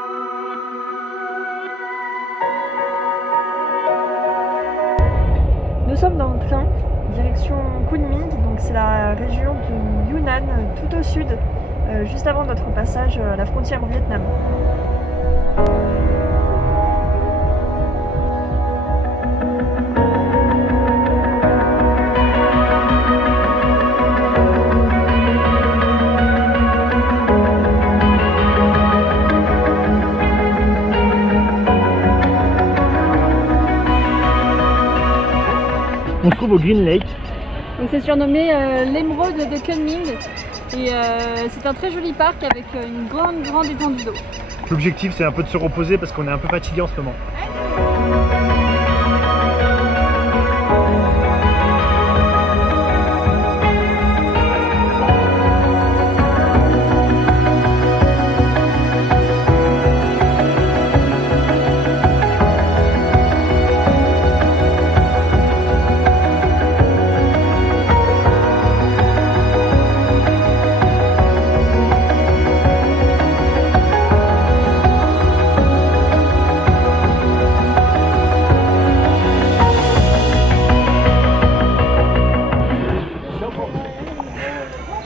Nous sommes dans le train, direction Kunming, donc c'est la région du Yunnan, tout au sud, juste avant notre passage à la frontière au Vietnam. On se trouve au Green Lake. Donc c'est surnommé l'émeraude de Kunming et c'est un très joli parc avec une grande étendue d'eau. L'objectif c'est un peu de se reposer parce qu'on est un peu fatigué en ce moment.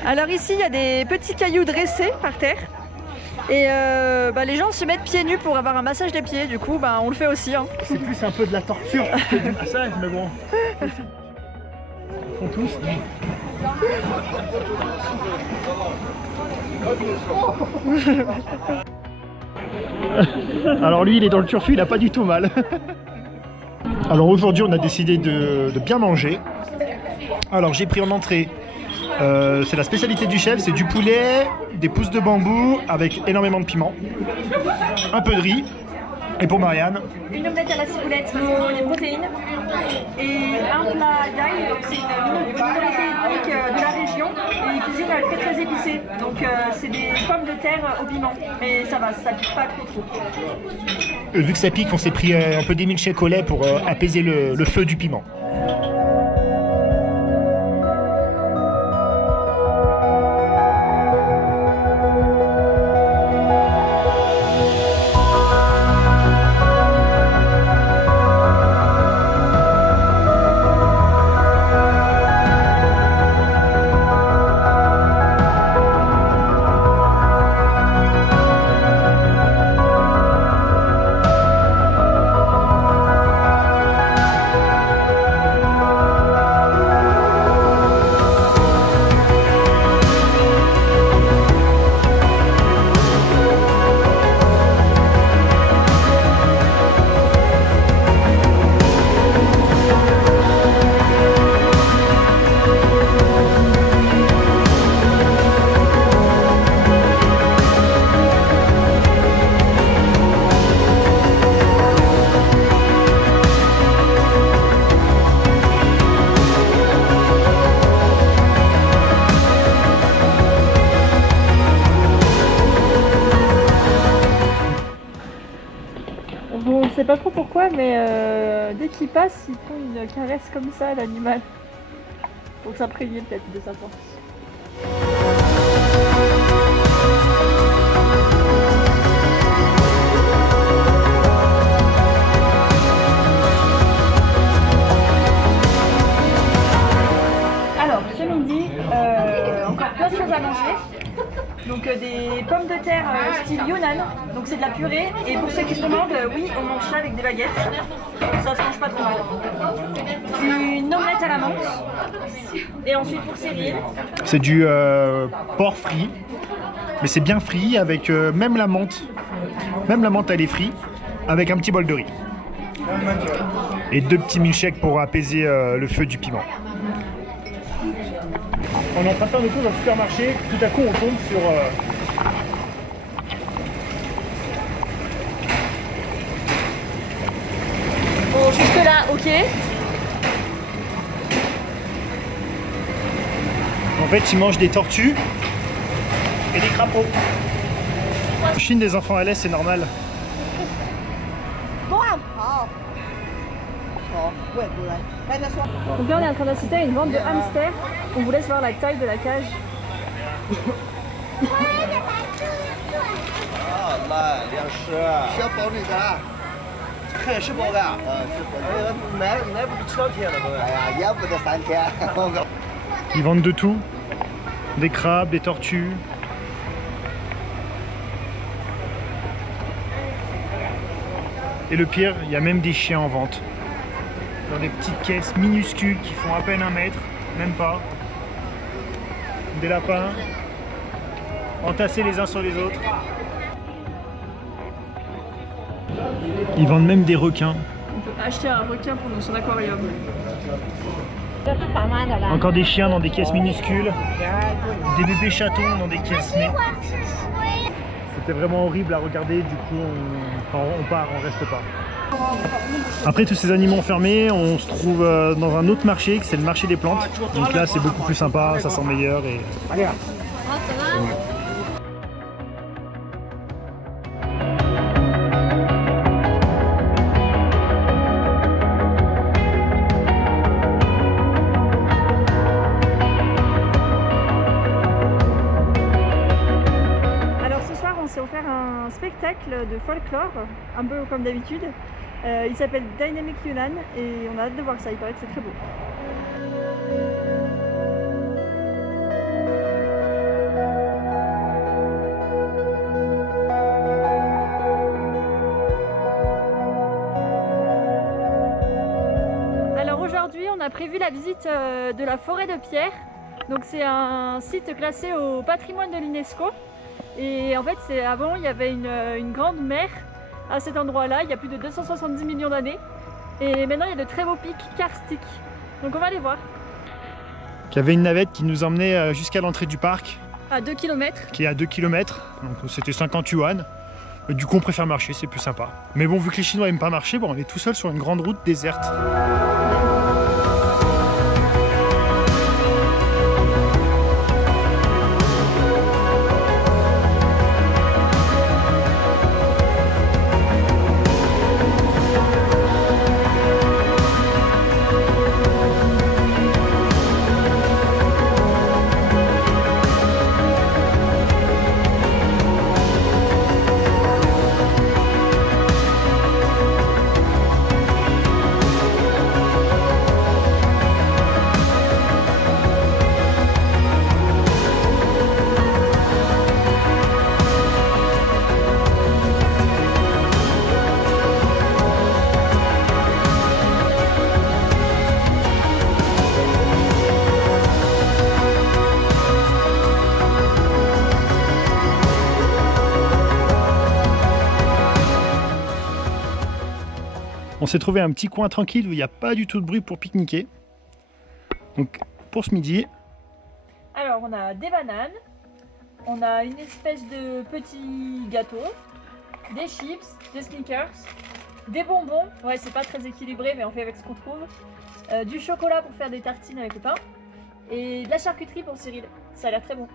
Alors ici il y a des petits cailloux dressés par terre et les gens se mettent pieds nus pour avoir un massage des pieds, du coup on le fait aussi. Hein. C'est plus un peu de la torture que du massage, mais bon. Ils font tous. Alors lui il est dans le turfu, il a pas du tout mal. Alors aujourd'hui on a décidé de bien manger. Alors j'ai pris en entrée, c'est la spécialité du chef, c'est du poulet, des pousses de bambou avec énormément de piment, un peu de riz, et pour Marianne, une omelette à la ciboulette pour les protéines et un plat d'ail, donc c'est une minorité ethnique de la région et une cuisine très épicée, donc c'est des pommes de terre au piment, mais ça va, ça pique pas trop. Vu que ça pique, on s'est pris un peu des milkshakes au lait pour apaiser le feu du piment. Bon, on sait pas trop pourquoi, mais dès qu'ils passent, ils font une caresse comme ça à l'animal. Pour s'imprégner peut-être de sa force. Alors, ce midi, encore plein de choses à manger. Donc des pommes de terre style Yunnan, donc c'est de la purée, et pour ceux qui se demandent, oui on mange ça avec des baguettes, ça se mange pas trop mal. Une omelette à la menthe, et ensuite pour Cyril. C'est du porc frit, mais c'est bien frit avec même la menthe elle est frite, avec un petit bol de riz. Et 2 petits milkshakes pour apaiser le feu du piment. On est en train de faire des courses dans le supermarché, tout à coup on tombe sur... Bon, jusque là, ok. En fait ils mangent des tortues et des crapauds. En Chine des enfants à l'aise c'est normal. Donc là on est en train d'assister à une vente de hamsters. On vous laisse voir la taille de la cage. Ils vendent de tout, des crabes, des tortues. Et le pire, il y a même des chiens en vente. Dans des petites caisses minuscules qui font à peine 1 mètre, même pas. Des lapins, entassés les uns sur les autres. Ils vendent même des requins. On peut acheter un requin pour son aquarium. Encore des chiens dans des caisses minuscules. Des bébés chatons dans des caisses. C'était vraiment horrible à regarder, du coup on part, on reste pas. Après tous ces animaux fermés, on se trouve dans un autre marché, c'est le marché des plantes. Donc là c'est beaucoup plus sympa, ça sent meilleur et... Spectacle de folklore, un peu comme d'habitude. Il s'appelle Dynamic Yunnan et on a hâte de voir ça, il paraît que c'est très beau. Alors aujourd'hui on a prévu la visite de la forêt de pierre. Donc c'est un site classé au patrimoine de l'UNESCO. Et en fait, avant, il y avait une grande mer à cet endroit-là, il y a plus de 270 millions d'années. Et maintenant, il y a de très beaux pics karstiques. Donc on va aller voir. Il y avait une navette qui nous emmenait jusqu'à l'entrée du parc. À 2 km. Qui est à 2 km, donc c'était 50 yuan. Du coup, on préfère marcher, c'est plus sympa. Mais bon, vu que les Chinois n'aiment pas marcher, bon, on est tout seul sur une grande route déserte. On s'est trouvé un petit coin tranquille où il n'y a pas du tout de bruit pour pique-niquer. Donc pour ce midi... Alors on a des bananes, on a une espèce de petit gâteau, des chips, des Snickers, des bonbons, ouais c'est pas très équilibré mais on fait avec ce qu'on trouve, du chocolat pour faire des tartines avec le pain, et de la charcuterie pour Cyril, ça a l'air très bon.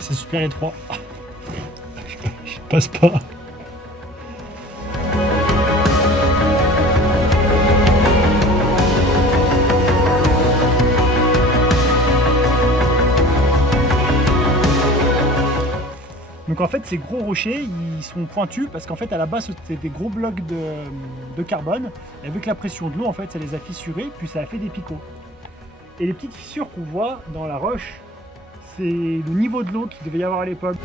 C'est super étroit. Je passe pas. Donc en fait ces gros rochers ils sont pointus parce qu'en fait à la base c'était des gros blocs de carbone et avec la pression de l'eau en fait ça les a fissurés puis ça a fait des picots. Et les petites fissures qu'on voit dans la roche, c'est le niveau de l'eau qu'il devait y avoir à l'époque.